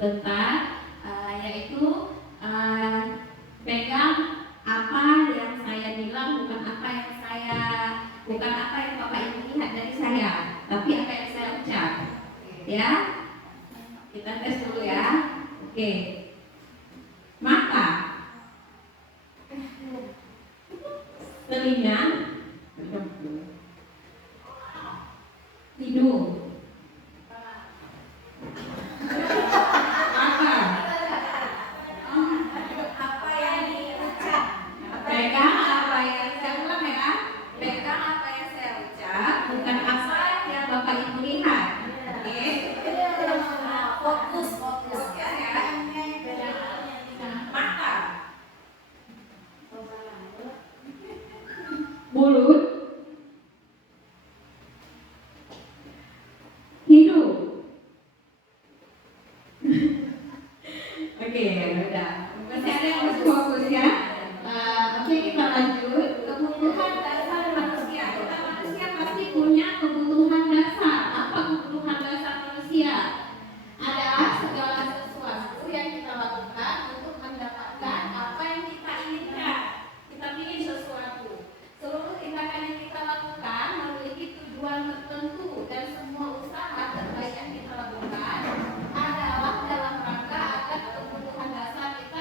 sebentar, yaitu pegang apa yang saya bilang, bukan apa yang Bapak Ibu lihat dari saya, tapi apa yang saya ucap. Ya, kita tes dulu ya. Oke. Mata, telinga, hidung, mata, Apa yang diucap? pegang apa yang saya ulang ya, Pegang apa yang saya ucap, bukan apa yang Bapak Ibu lihat. Oke. fokus ya. Mata, mulut, hidung. Oke, udah. Masih ada yang masih fokus ya. Oke, kita lanjut. Kebutuhan dasar manusia. Kita manusia pasti punya kebutuhan dasar. Apa kebutuhan dasar manusia? Adalah segala sesuatu yang kita lakukan untuk mendapatkan apa yang kita inginkan. Kita ingin sesuatu. Seluruh tindakan yang kita lakukan memiliki tujuan tertentu, dan semua usaha terbaik yang kita lakukan adalah dalam rangka agar kebutuhan dasar kita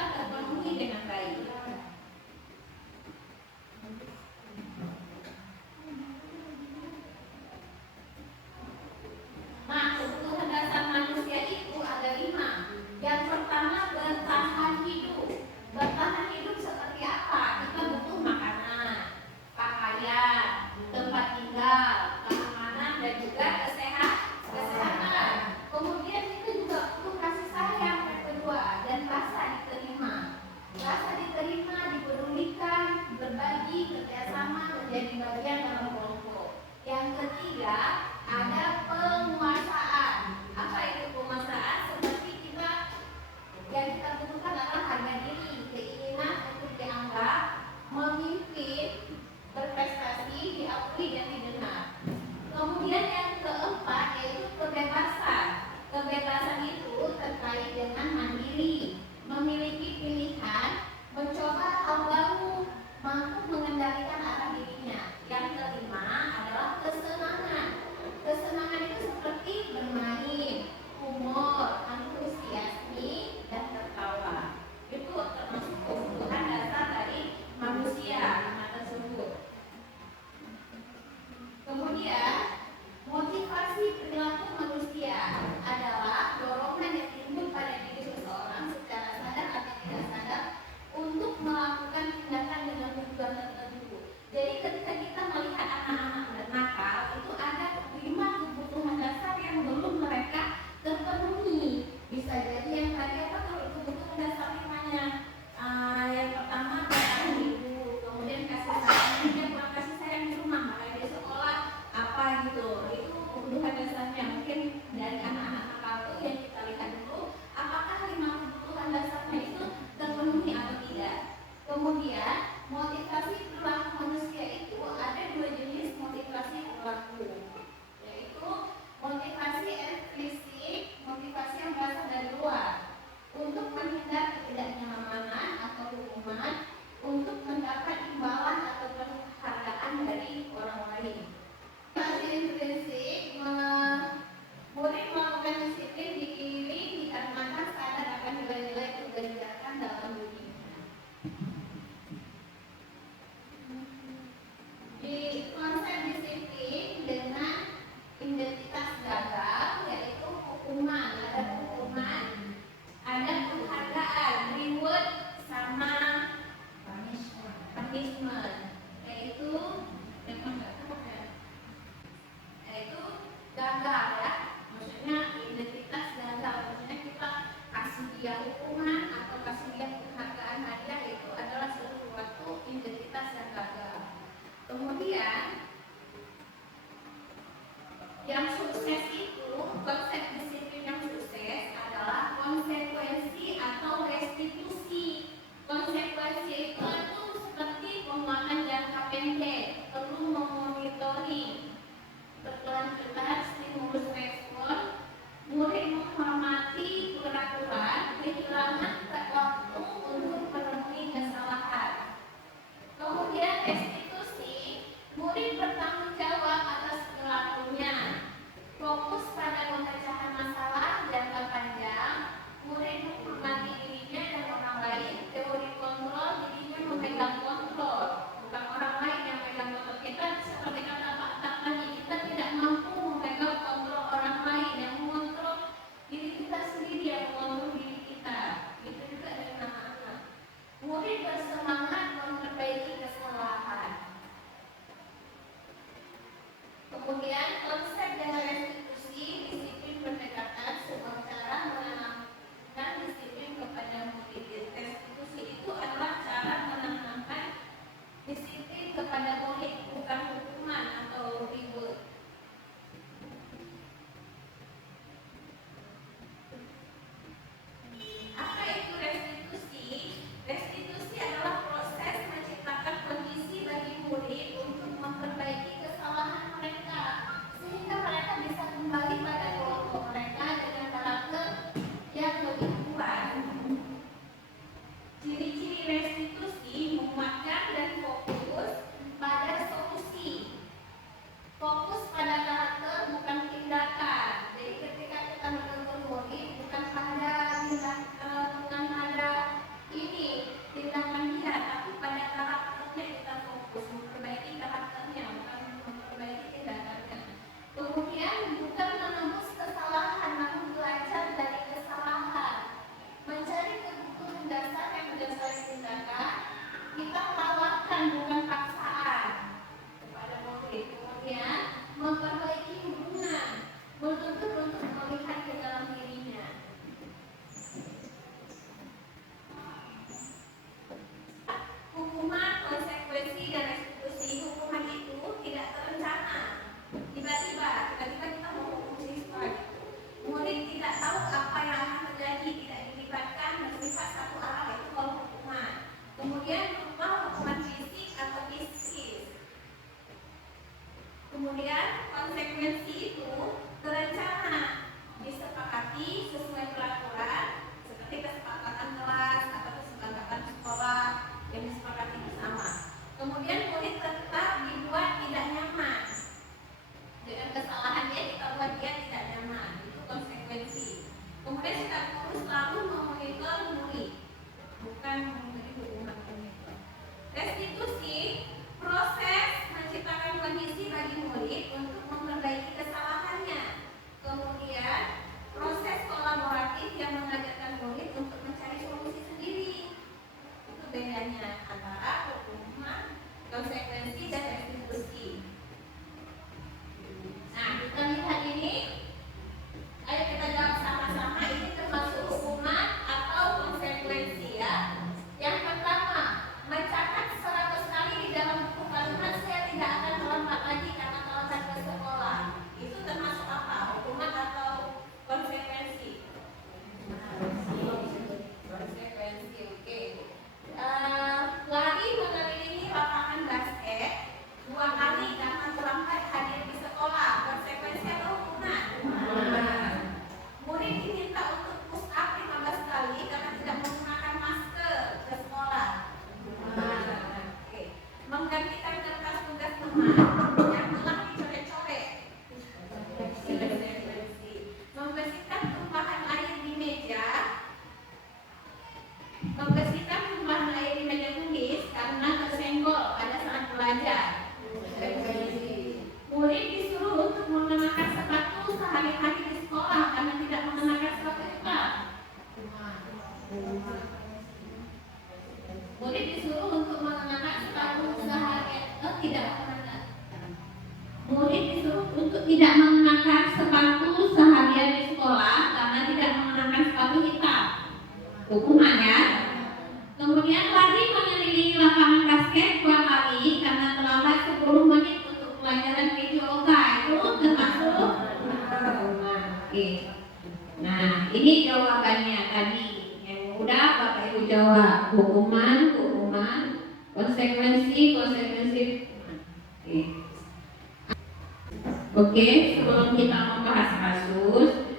Oke. Nah, ini jawabannya tadi. Yang udah Bapak Ibu jawab. Hukuman, konsekuensi. Oke. Oke, sebelum kita membahas kasus,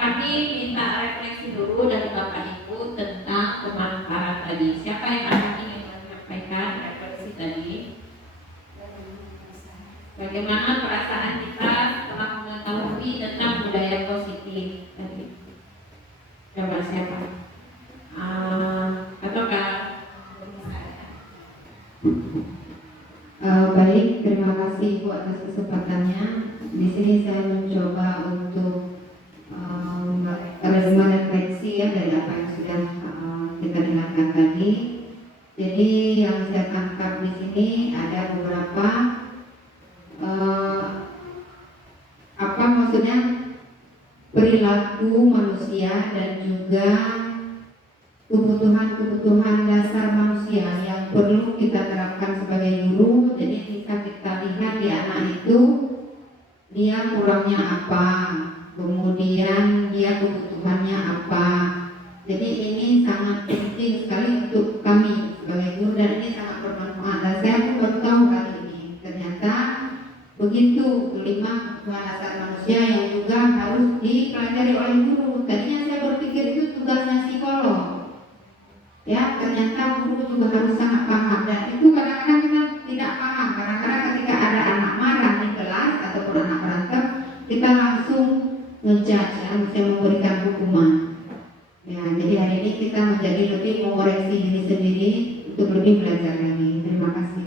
kami minta refleksi dulu dari Bapak Ibu tentang kemanfaatan tadi. Siapa yang ingin menyampaikan refleksi tadi? Bagaimana perasaan kita setelah mengetahui tentang budaya positif tadi? Coba siapa? Ataukah? Baik, terima kasih Bu atas kesempatannya. Di sini saya mencoba untuk merefleksi ya dari apa yang sudah kita dengarkan tadi. Jadi yang saya tangkap di sini ada beberapa apa maksudnya perilaku manusia dan juga kebutuhan dasar manusia yang perlu kita terapkan sebagai guru. Jadi bisa kita lihat di anak itu dia kurangnya apa, kemudian dia kebutuhannya apa. Jadi ini sangat penting sekali untuk kami sebagai guru dan ini sangat bermanfaat. Dan saya pun baru tahu kali ini ternyata begitu 5 kebutuhan dasar manusia yang juga harus dipelajari oleh guru. Tadinya saya berpikir itu tugasnya psikolog. Ya, ternyata guru juga harus sangat paham dan itu kadang-kadang kita tidak paham. Kadang-kadang ketika ada anak marah di kelas ataupun anak berantem, kita langsung ngejudge ya, mesti memberikan hukuman. Ya, jadi hari ini kita menjadi lebih mengoreksi diri sendiri untuk lebih belajar lagi. Terima kasih.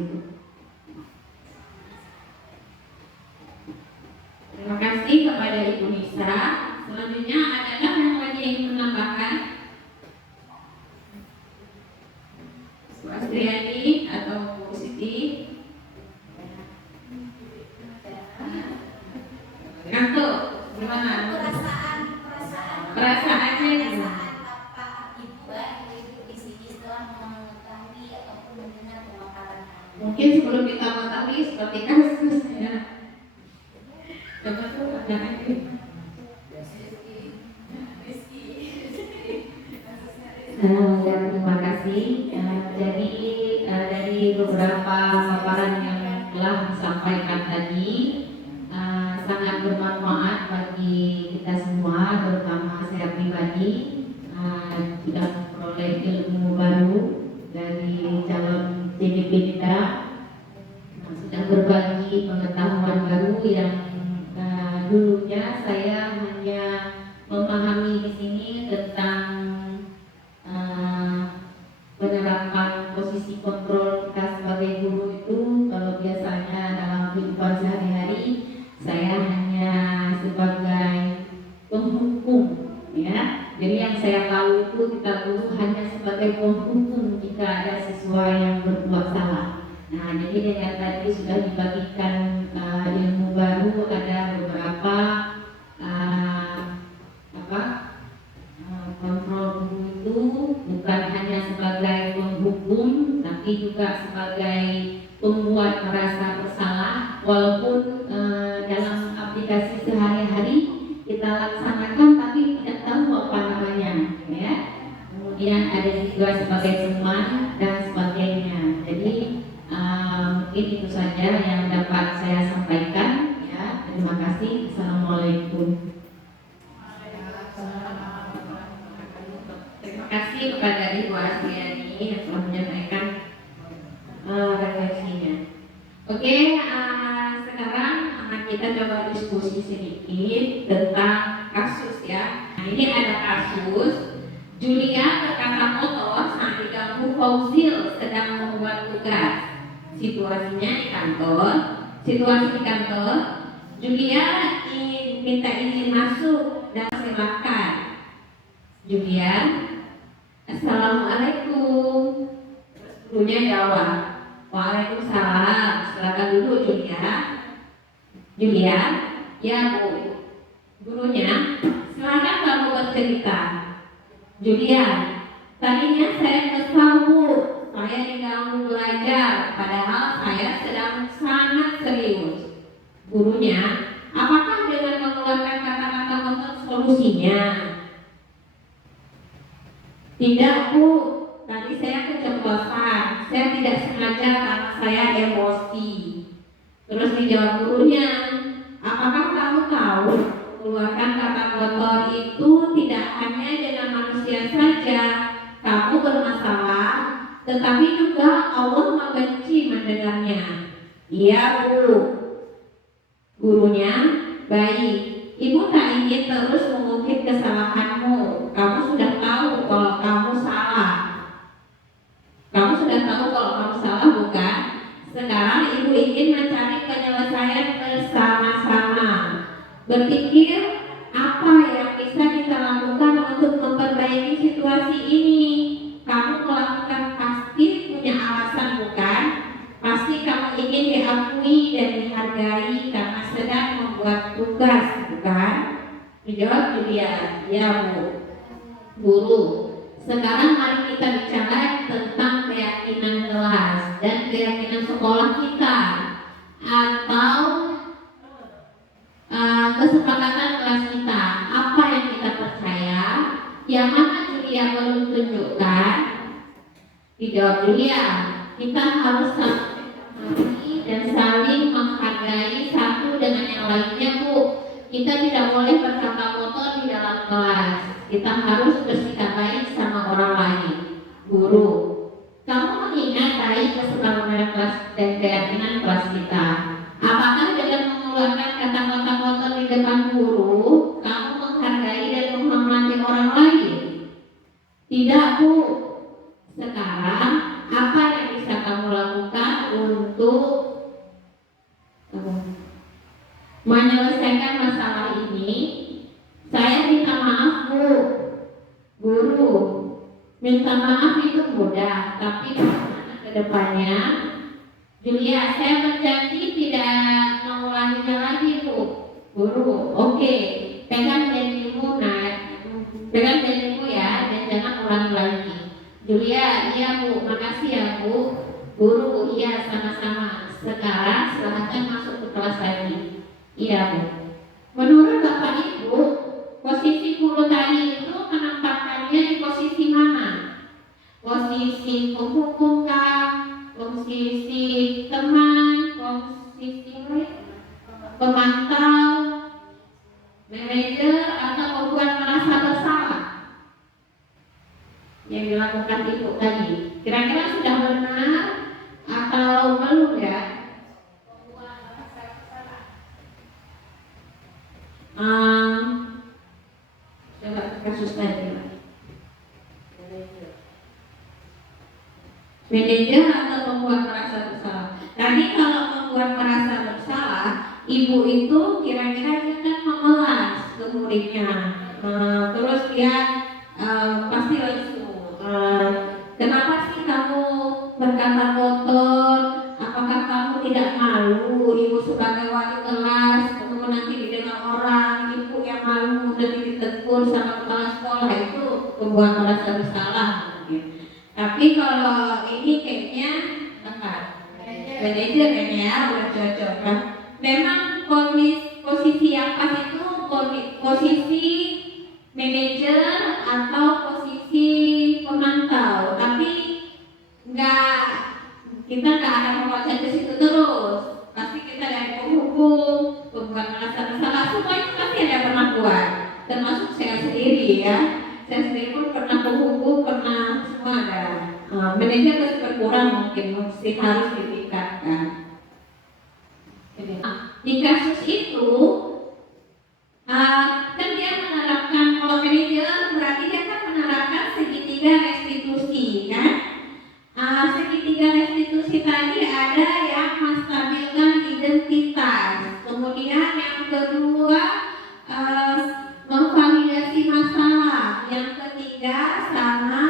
Terima kasih kepada Ibu Nisa. Selanjutnya adakah yang lagi ingin menambahkan? Bu Astriani atau Bu Siti? Ngantuk? Gimana? Perasaannya Bapak Ibu di sini setelah mengetahui ataupun mendengar pemaparan kami. mungkin sebelum kita mengetahui seperti kasus ya. Coba tuh ada Terima kasih. Jadi dari beberapa paparan yang telah disampaikan tadi sangat bermanfaat bagi kita semua, terutama saya pribadi sudah memperoleh ilmu baru dari calon CDP kita, sudah berbagi pengetahuan baru yang dulunya saya hanya memahami di sini tentang menerapkan posisi kontrol kita sebagai guru itu. Kalau biasanya dalam kehidupan sehari-hari saya hanya sebagai penghukum ya. Jadi yang saya tahu itu kita guru hanya sebagai penghukum jika ada siswa yang berbuat salah. Nah, jadi dengan tadi sudah dibagikan ilmu baru, ada beberapa kontrol guru itu bukan hanya sebagai penghukum, tapi juga sebagai pembuat merasa bersalah, walaupun dalam aplikasi sehari-hari kita laksanakan tapi tidak tahu apa namanya, ya. Kemudian ada juga sebagai teman dan sebagainya. Jadi mungkin itu saja yang dapat saya sampaikan. Ya, terima kasih. Assalamualaikum. Terima kasih kepada Ibu Astriani yang telah menyampaikan refleksinya. Oke, sekarang kita coba diskusi sedikit tentang kasus ya. Nah, ini ada kasus Julia terkapar motor saat diganggu Fauzil sedang membuat tugas. Situasi di kantor, Julia minta izin masuk dan silakan. Julia, Assalamualaikum. Gurunya jawab, Waalaikumsalam. Silakan duduk Julia. Julia, ya Bu. Gurunya, silakan kamu bercerita. Julia, tadinya saya kesal Bu. Saya diganggu belajar, padahal saya sedang sangat serius. Gurunya, apakah dengan mengeluarkan kata-kata solusinya? Tidak Bu, tadi saya keceplosan, saya tidak sengaja karena saya emosi. Terus dijawab gurunya, apakah kamu tahu mengeluarkan kata kotor itu tidak hanya dengan manusia saja kamu bermasalah, tetapi juga Allah membenci mendengarnya. Iya Bu. Gurunya, baik, Ibu tak ingin terus mengungkit kesalahanmu. Kamu sudah tahu kalau kamu salah. Kamu sudah tahu kalau kamu salah, bukan? Sekarang Ibu ingin mencari penyelesaian bersama-sama. Berpikir apa yang bisa kita lakukan untuk memperbaiki situasi ini. Kamu melakukan pasti punya alasan, bukan? Pasti kamu ingin diakui dan dihargai karena sedang membuat tugas, bukan? Dijawab Julia, ya Bu. Guru, sekarang mari kita bicara tentang keyakinan kelas dan keyakinan sekolah kita atau kesepakatan kelas kita. Apa yang kita percaya? Yang mana Julia belum tunjukkan? Dijawab Julia, kita harus saling dan saling menghargai satu dengan yang lainnya Bu. Kita tidak boleh berkata kotor di dalam kelas. Kita harus bersikap baik sama orang lain. Guru, kamu mengingat baik kesepakatan kelas dan keyakinan kelas kita. Apakah dengan mengeluarkan kata-kata kotor di depan guru, kamu menghargai dan menghormati orang lain? Tidak Bu. Sekarang apa yang bisa kamu lakukan untuk menyelesaikan masalah ini? Saya minta maaf Bu. Guru, minta maaf itu mudah, tapi bagaimana ke depannya? Julia, saya berjanji tidak mengulanginya lagi Bu. Guru, oke. Pegang janjimu, pegang janjimu ya, dan jangan ulangi lagi. Julia, iya Bu, makasih ya Bu. Guru, iya sama-sama. Sekarang silahkan masuk ke kelas lagi. Iya Bu. Menurut Bapak Ibu, posisi guru tadi itu menempatkannya di posisi mana? Posisi penghukum kah? Posisi teman? Posisi pemantau? Manajer atau pembuat merasa bersalah? Yang dilakukan Ibu tadi, kira-kira sudah benar atau belum ya? Coba kasus tadi manajer atau membuat merasa bersalah. Tadi kalau membuat merasa bersalah, Ibu itu kira-kira dia kan memelas ke muridnya, terus dia pasti langsung kenapa sih kamu berkata kotor? Apakah kamu tidak malu? Ibu sebagai wali kelas, kamu nanti didengar orang, ibu yang malu nanti ditegur sama kepala sekolah, itu membuat merasa bersalah. Tapi kalau ini kayaknya manajer kayaknya ya, udah cocok kan. Memang posisi yang pas itu posisi manajer atau posisi pemantau, tapi kita nggak akan meloncat ke situ terus. Pasti kita dari penghukum, pembuat merasa bersalah, semuanya pasti ada pernah buat, termasuk saya sendiri ya. Saya sendiri pun pernah penghukum, pernah semua ada. Manajer masih berkurang, mungkin mesti harus ditingkatkan. Di kasus itu kan dia menerapkan, kalau manajer berarti dia kan menerapkan segitiga restitusi kan. Segitiga restitusi tadi ada yang menstabilkan identitas, kemudian yang kedua memvalidasi masalah, yang ketiga sama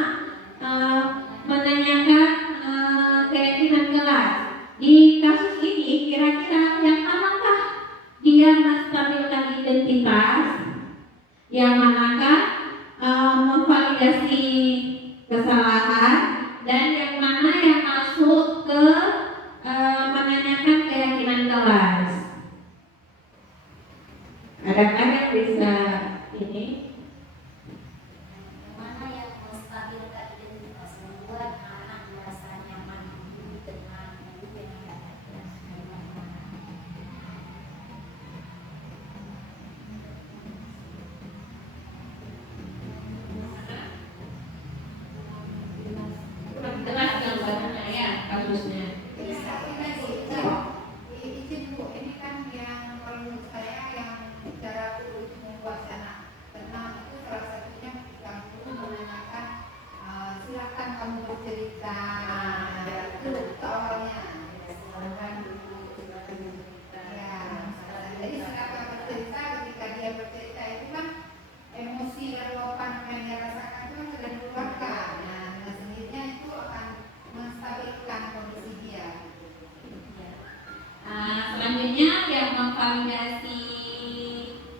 menanyakan keyakinan kelas. Di kasus ini kira-kira yang manakah dia menstabilkan identitas, yang manakah memvalidasi kesalahan, dan yang mana yang masuk ke menanyakan keyakinan kelas? Adakah yang bisa ini? cerita itu awalnya. Silakan dulu, silakan bercerita. Ya, jadi silakan bercerita. Ketika dia bercerita itu kan emosi dan luapan yang dia rasakan itu kan sudah dikeluarkan. Nah, dengan sendirinya itu akan menstabilkan kondisi dia. Selanjutnya yang memvalidasi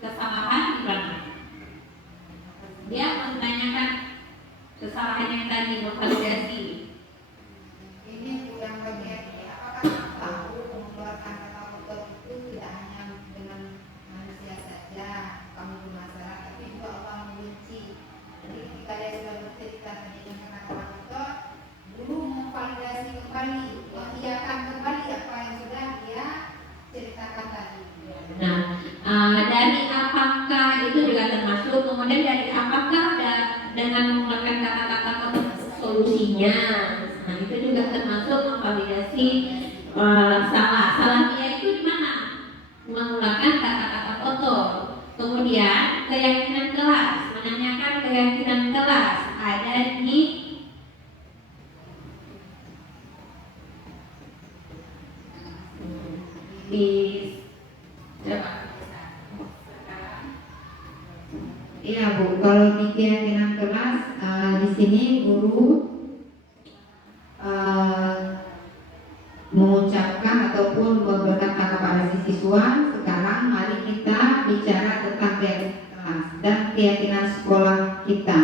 kesalahan gimana? Dia menanyakan kesalahan yang tadi memvalidasi. Ini yang bagian ini apakah tahu mengeluarkan kata kotor itu tidak hanya dengan manusia saja kamu bermasalah, tapi juga Allah membenci. Jadi ketika dia sudah bercerita tadi dengan kata-kata kotor, guru memvalidasi kembali, mengiyakan kembali apa yang sudah dia ceritakan tadi. Nah, dari apakah itu juga termasuk, kemudian dari apakah dengan menggunakan kata-kata kotor solusinya. Nah, itu juga termasuk memvalidasi salah dia itu di mana menggunakan kata-kata kotor. Kemudian keyakinan kelas, menanyakan keyakinan kelas ada di Iya Bu, kalau di keyakinan kelas di sini guru mengucapkan ataupun berkata kepada siswa, sekarang mari kita bicara tentang keyakinan kelas dan keyakinan sekolah kita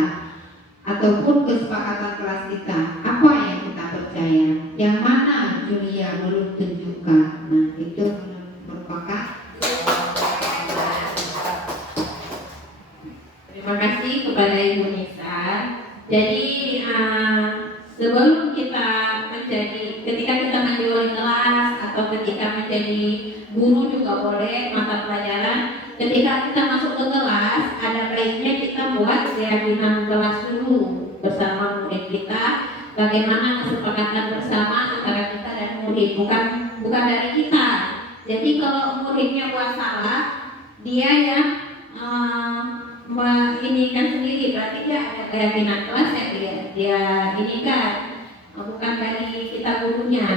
ataupun kesepakatan kelas kita. Apa yang kita percaya? Yang mana Julia belum tunjukkan? Nah, itu merupakan. Terima kasih kepada Ibu Nisa. Jadi sebelum kita ketika kita menjadi wali kelas atau ketika menjadi guru juga boleh mata pelajaran. Ketika kita masuk ke kelas, ada baiknya kita buat keyakinan kelas dulu bersama murid kita. Bagaimana kesepakatan bersama antara kita dan murid, bukan dari kita. Jadi kalau muridnya buat salah, dia yang inikan sendiri, berarti dia ada keyakinan kelas ya dia inikan, bukan dari kita gurunya.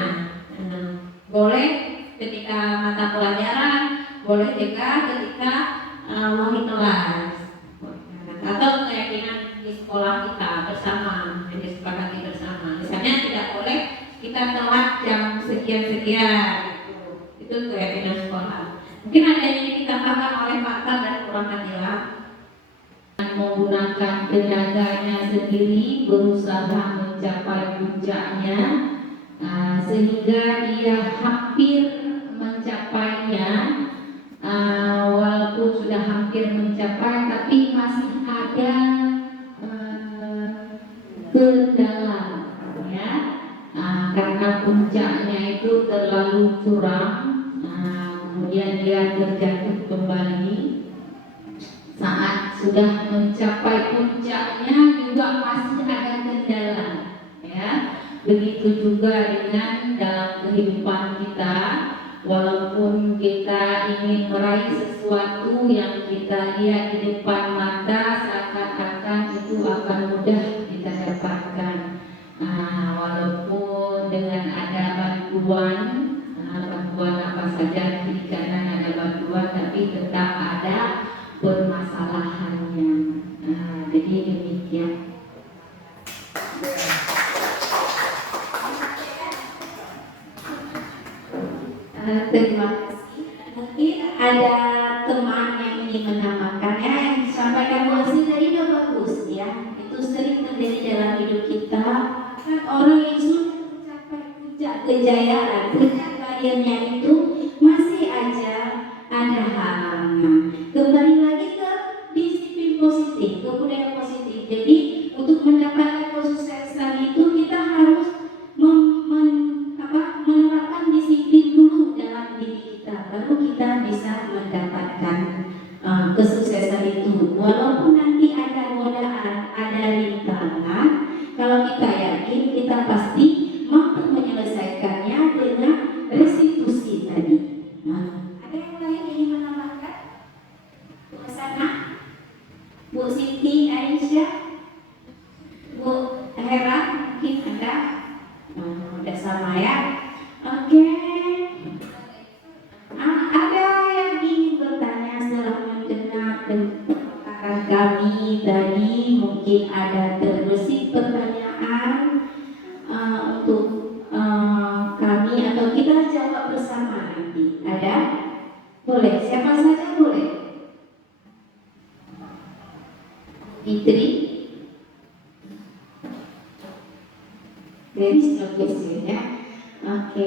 Boleh ketika mata pelajaran, boleh juga ketika wali kelas, atau keyakinan di sekolah kita bersama yang disepakati bersama. Misalnya tidak boleh kita telat jam sekian itu keyakinan sekolah. Mungkin ada yang ingin ditambahkan oleh Pak Tar dan Kurang Adilah. Menggunakan tenaganya sendiri berusaha mencapai puncaknya, sehingga dia hampir mencapainya, walaupun sudah hampir mencapai tapi masih ada kendala ya, karena puncaknya itu terlalu curam, kemudian dia terjatuh kembali. Saat sudah mencapai puncaknya juga masih ada kendala ya. Begitu juga dengan dalam kehidupan kita, walaupun kita ingin meraih sesuatu yang kita lihat di depan mata, seakan-akan itu akan mudah kita dapatkan, walaupun dengan ada bantuan apa saja, kiri kanan ada bantuan, tapi tetap ada permasalahannya. Jadi demikian. Terima kasih. Mungkin ada teman yang ingin menambahkan yang disampaikan Bu Asri tadi udah bagus ya. Itu sering terjadi dalam hidup kita. Kan orang yang sudah mencapai puncak kejayaan, puncak karirnya itu masih aja ada halangan. Kembali lagi ke disiplin positif, ke budaya positif. Jadi untuk mendapatkan kesuksesan itu kita harus menerapkan disiplin dulu dalam diri kita, baru kita bisa mendapatkan kesuksesan itu. Walaupun nanti ada godaan, ada rintangan, kalau kita yakin kita pasti mampu menyelesaikannya dengan restitusi tadi. Ada yang lain yang ingin menambahkan? Bu Sana, Bu Siti, Aisyah, Bu Hera, mungkin ada. kami tadi mungkin ada terbesit pertanyaan untuk kami atau kita jawab bersama nanti. Ada? Boleh, siapa saja boleh. Fitri, dari bagus ya. Oke.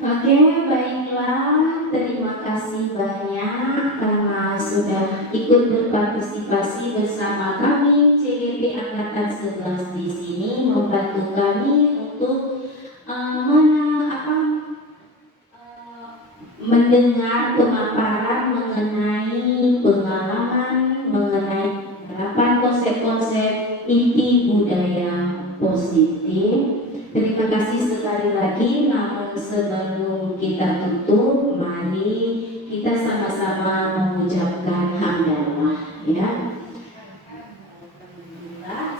Oke, baiklah. Terima kasih banyak karena sudah ikut berpartisipasi bersama kami CGP Angkatan 11 di sini, membantu kami untuk mendengar pemaparan mengenai pengalaman, mengenai konsep-konsep inti budaya positif. Terima kasih sekali lagi, namun sebelum kita tutup, mari kita sama-sama mengucapkan hamdalah ya.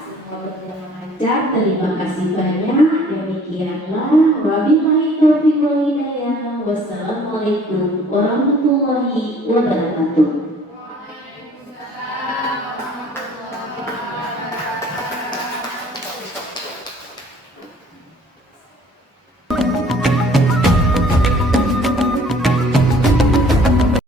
Semua berjalan lancar, terima kasih banyak. Demikianlah, wabillahi taufiq wal hidayah. Wassalamualaikum warahmatullahi wabarakatuh.